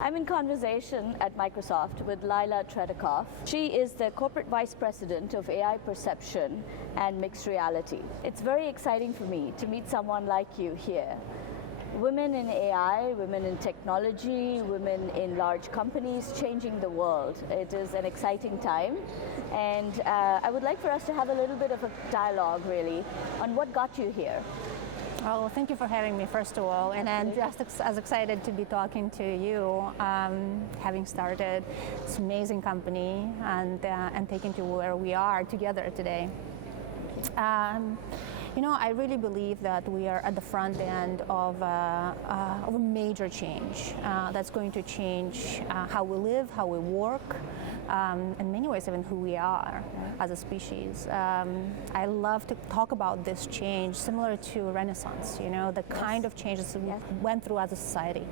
I'm in conversation at Microsoft with Lila Tretikov. She is the Corporate Vice President of AI Perception and Mixed Reality. It's very exciting for me to meet someone like you here. Women in AI, women in technology, women in large companies changing the world. It is an exciting time, and I would like for us to have a little bit of a dialogue really on what got you here. Well, thank you for having me, first of all, and I'm just as excited to be talking to you, having started this amazing company and taken to where we are together today. I really believe that we are at the front end of a major change that's going to change how we live, how we work, in many ways even who we are as a species. I love to talk about this change similar to Renaissance, the kind of changes we went through as a society.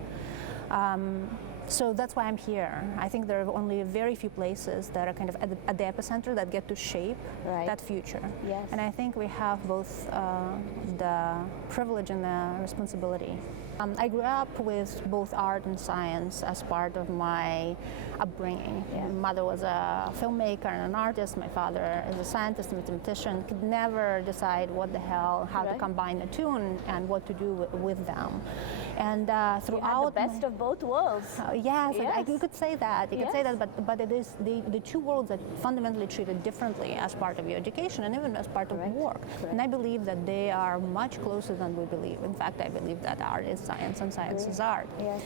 So that's why I'm here. I think there are only very few places that are kind of at the epicenter that get to shape that future. Yes. And I think we have both the privilege and the responsibility. I grew up with both art and science as part of my upbringing. My mother was a filmmaker and an artist. My father is a scientist and mathematician. Could never decide how to combine the two and what to do with them. And throughout, you had the best of both worlds. Yes. You could say that. You could say that, but it is the two worlds that fundamentally treated differently as part of your education and even as part of work. And I believe that they are much closer than we believe. In fact, I believe that art is science and science is art. Yes.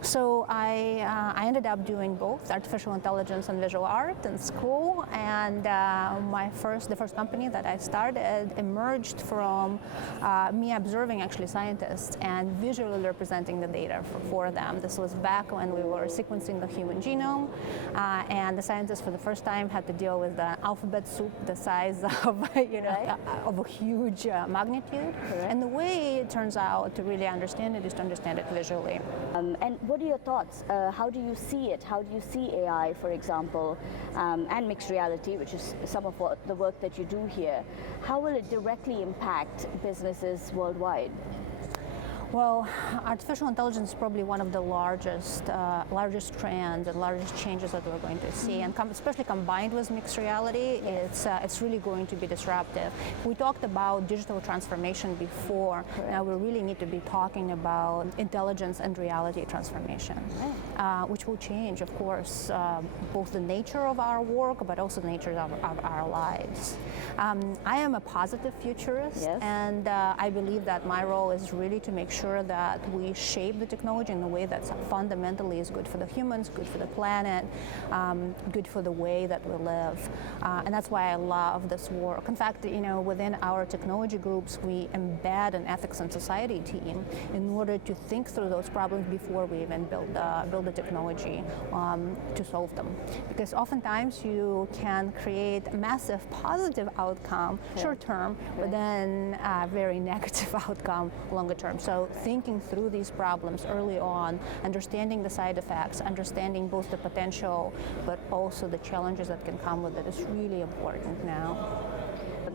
So I ended up doing both artificial intelligence and visual art in school, and the first company that I started emerged from me observing actually scientists and visually representing the data for them. This was back when we were sequencing the human genome, and the scientists for the first time had to deal with the alphabet soup the size of of a huge magnitude. And the way it turns out to really understand it is to understand it visually. And what are your thoughts? How do you see it? How do you see AI, for example, and mixed reality, which is some of the work that you do here? How will it directly impact businesses worldwide? Well, artificial intelligence is probably one of the largest trends and largest changes that we're going to see, and especially combined with mixed reality, it's really going to be disruptive. We talked about digital transformation before. Now we really need to be talking about intelligence and reality transformation, which will change, of course, both the nature of our work, but also the nature of our lives. I am a positive futurist, and I believe that my role is really to make sure that we shape the technology in a way that fundamentally is good for the humans, good for the planet, good for the way that we live. And that's why I love this work. In fact, within our technology groups, we embed an ethics and society team in order to think through those problems before we even build the technology to solve them. Because oftentimes you can create a massive positive outcome short term, but then a very negative outcome longer term. So thinking through these problems early on, understanding the side effects, understanding both the potential but also the challenges that can come with it is really important now.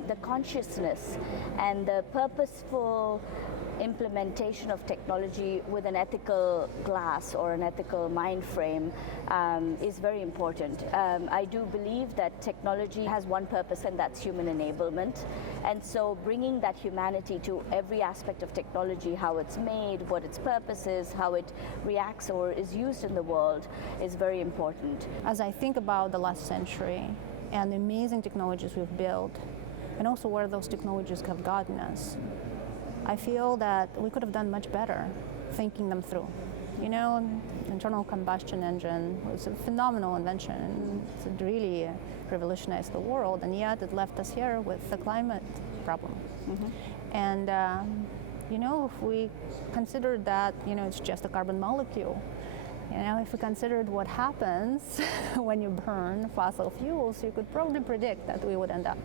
The consciousness and the purposeful implementation of technology with an ethical glass or an ethical mind frame is very important. I do believe that technology has one purpose, and that's human enablement. And so bringing that humanity to every aspect of technology, how it's made, what its purpose is, how it reacts or is used in the world, is very important. As I think about the last century and the amazing technologies we've built, and also where those technologies have gotten us, I feel that we could have done much better thinking them through. Internal combustion engine was a phenomenal invention. It really revolutionized the world, and yet it left us here with the climate problem. And if we considered that, it's just a carbon molecule, if we considered what happens when you burn fossil fuels, you could probably predict that we would end up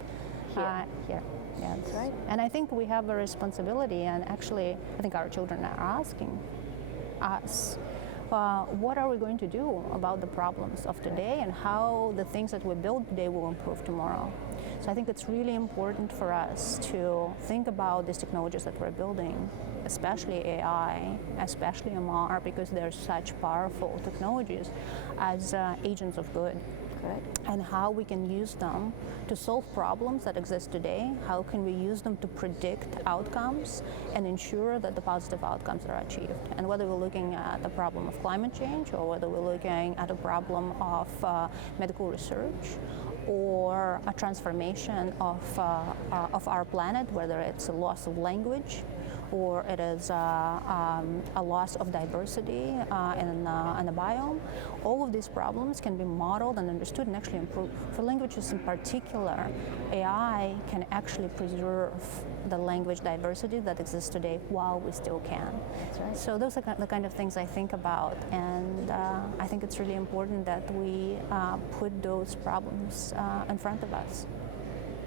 here. Yeah, that's right. And I think we have a responsibility, and actually I think our children are asking us, what are we going to do about the problems of today and how the things that we build today will improve tomorrow. So I think it's really important for us to think about these technologies that we're building, especially AI, especially MR, because they're such powerful technologies as agents of good. Correct. And how we can use them to solve problems that exist today. How can we use them to predict outcomes and ensure that the positive outcomes are achieved? And whether we're looking at the problem of climate change or whether we're looking at a problem of medical research or a transformation of our planet, whether it's a loss of language or it is a loss of diversity in a biome. All of these problems can be modeled and understood and actually improved. For languages in particular, AI can actually preserve the language diversity that exists today while we still can. That's right. So those are the kind of things I think about, and I think it's really important that we put those problems in front of us.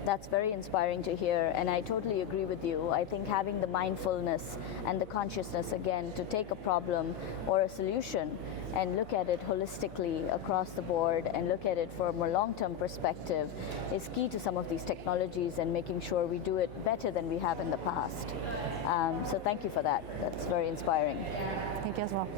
That's very inspiring to hear, and I totally agree with you. I think having the mindfulness and the consciousness, again, to take a problem or a solution and look at it holistically across the board and look at it from a long-term perspective is key to some of these technologies and making sure we do it better than we have in the past. So thank you for that. That's very inspiring. Thank you as well.